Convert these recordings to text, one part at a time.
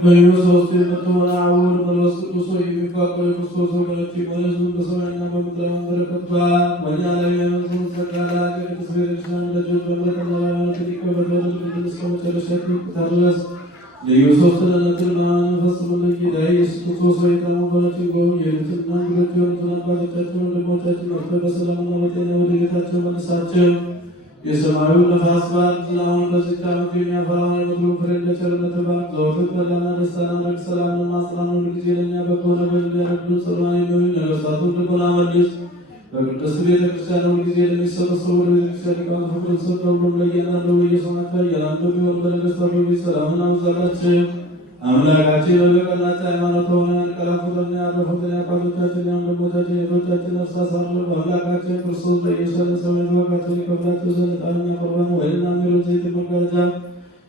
በኢየሱስ የምትሆን አሁን መንፈስ ቅዱስ የሚፋቀሩ የክርስቶስ ወገኖች መለሱ በሰማይና በምድር በረከት በእኛ ላይ የመንዙን ጸጋና ቅድስት ቤተክርስቲያን ልጆች በምረትና ሃይማኖት ሊቀበል ወደ እስከ መጨረሻ ድረስ ልዩ ሦስትነትና ፈጽምልን ጌታ ኢየሱስ ክርስቶስ በየቀኑ ወገኖችን ጎብኝ። የልትና እንግዶች የሆኑትን አባቶቻችን ወንድሞቻችን ወስደህ በሰላምና በጤና ወደ ቤታቸው መልሳቸው። የሰማዩ ነፋስ በአሁን በዚች ዓመት የሚያፈራውን የምድሩን ፍሬ እንደ ቸርነትህ ባርክ። ዘወትር ጠላና ደስታና ረግ ሰላምን ማጽናን ሁል ጊዜ ለእኛ በጎ ነገር እንዲያደርጉልን ጽናዕ የሚሆኑ ነገሥታቱን ልቦና መልስ። በቅድስት ቤተክርስቲያን ሁል ጊዜ ለሚሰበሰቡ ወደ ቤተክርስቲያን ሊቃውንት ፍቅርን ሰጥ። ሁሉም ለእያንዳንዱ በየሰማት ላይ ያላንዱ ቢሆን በነገሥታቱ ፊት ሰላምን አብዛላቸው። አምላካችን በቀናች ሃይማኖት ሆነ ያንቀላፉትን ያረፉትን የአባቶቻችን የወንድሞቻችን የእህቶቻችን ነፍስ አሳርፍ። በአምላካችን ክርስቶስ በኢየሱስ ሰውነት ዋጋቸውን ይከፍላቸው ዘንድ ዕጣንና ቁርባን ወይንና ሜሎን ዘይት መጋረጃ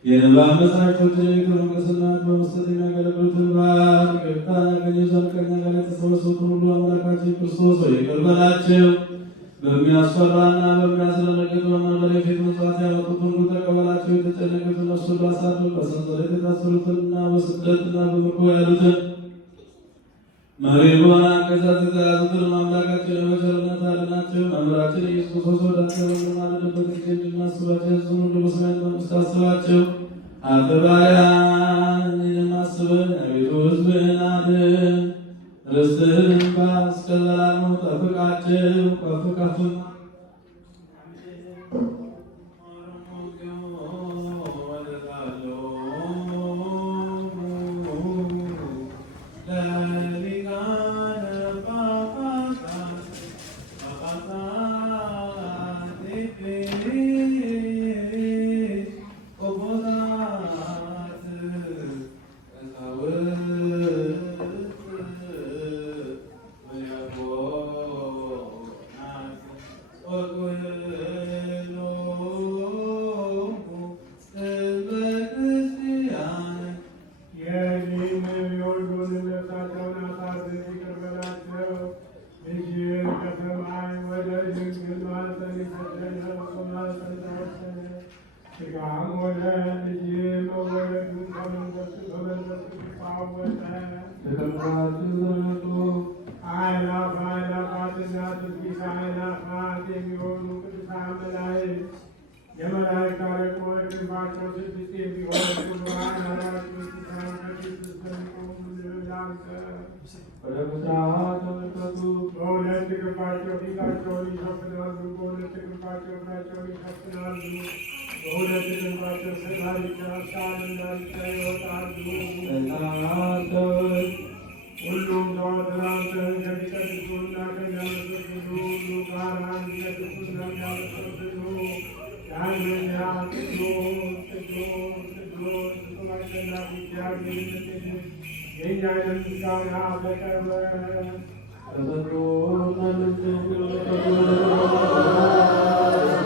የንባብ መጻሕፍቶችን የቤተ መቅደስና በመስጠት የሚያገለግሉትን ባርክ። ይቅርታን ያገኙ ዘንድ ከእኛ ጋር የተሰበሰቡትን ሁሉ አምላካችን ክርስቶስ ሆይ ይቅር በላቸው። በሚያስፈራና በሚያስደነግጥ በመንበር የፊት ምጽዋት ያመጡትን ሁሉ ተቀበላቸው። የተጨነቁትን ነፍስ ሁሉ አሳርፍ። በሰንሰለት የታሰሩትንና በስደትና በምርኮ ያሉትን መሪር በሆነ አገዛዝ የተያዙትን አምላካችን በቸርነት አድናቸው። መምህራችን ኢየሱስ ክርስቶስ ወደ አንተ በምናልድበት ጊዜ እንድናስባቸው ሕዝቡን ሁሉ በሰማያዊት መንግሥት አስባቸው። አንተ ባሪያህን እኔንም አስበን አቤቱ ሕዝብህን አድን። ርስትህን እስከ ዘላለሙ ጠብቃቸው። ከፍ ከፍ Thank you.